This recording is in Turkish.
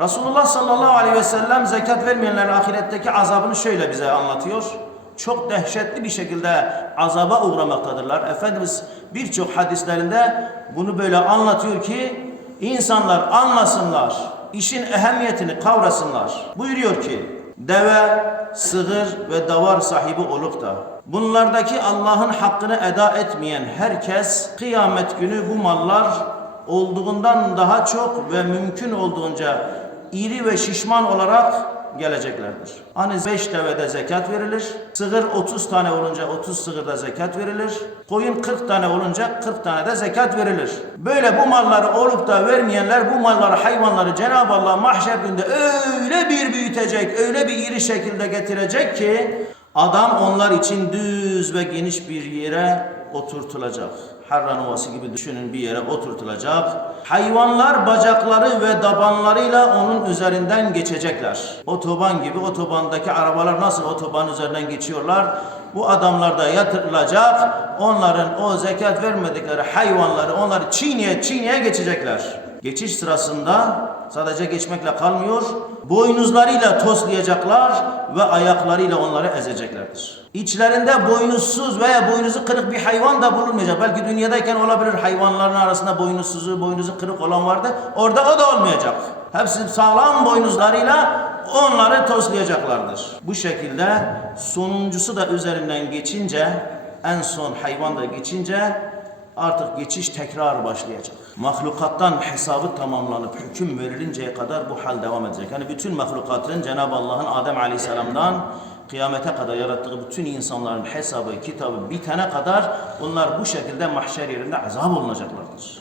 Resulullah sallallahu aleyhi ve sellem zekat vermeyenlerin ahiretteki azabını şöyle bize anlatıyor. Çok dehşetli bir şekilde azaba uğramaktadırlar. Efendimiz birçok hadislerinde bunu böyle anlatıyor ki insanlar anlasınlar, işin ehemmiyetini kavrasınlar. Buyuruyor ki deve, sığır ve davar sahibi olup da bunlardaki Allah'ın hakkını eda etmeyen herkes kıyamet günü bu mallar olduğundan daha çok ve mümkün olduğunca iri ve şişman olarak geleceklerdir. Hani 5 devede zekat verilir, sığır 30 tane olunca 30 sığırda zekat verilir, koyun 40 tane olunca 40 tane de zekat verilir. Böyle bu malları olup da vermeyenler bu malları hayvanları Cenab-ı Allah mahşer günde öyle bir büyütecek, öyle bir iri şekilde getirecek ki adam onlar için düz ve geniş bir yere oturtulacak. Harran Ovası gibi düşünün bir yere oturtulacak. Hayvanlar bacakları ve dabanlarıyla onun üzerinden geçecekler. Otoban gibi otobandaki arabalar nasıl otoban üzerinden geçiyorlar? Bu adamlar da yatırılacak. Onların o zekat vermedikleri hayvanları onları çiğneye çiğneye geçecekler. Geçiş sırasında sadece geçmekle kalmıyor. Boynuzlarıyla toslayacaklar ve ayaklarıyla onları ezeceklerdir. İçlerinde boynuzsuz veya boynuzu kırık bir hayvan da bulunmayacak. Belki dünyadayken olabilir hayvanların arasında boynuzsuzu, boynuzu kırık olan vardı. Orada o da olmayacak. Hepsi sağlam boynuzlarıyla onları toslayacaklardır. Bu şekilde sonuncusu da üzerinden geçince, en son hayvan da geçince artık geçiş tekrar başlayacak. Mahlukattan hesabı tamamlanıp hüküm verilinceye kadar bu hal devam edecek. Yani bütün mahlukatın Cenab-ı Allah'ın Adem Aleyhisselam'dan kıyamete kadar yarattığı bütün insanların hesabı, kitabı bitene kadar bunlar bu şekilde mahşer yerinde azap olunacaklardır.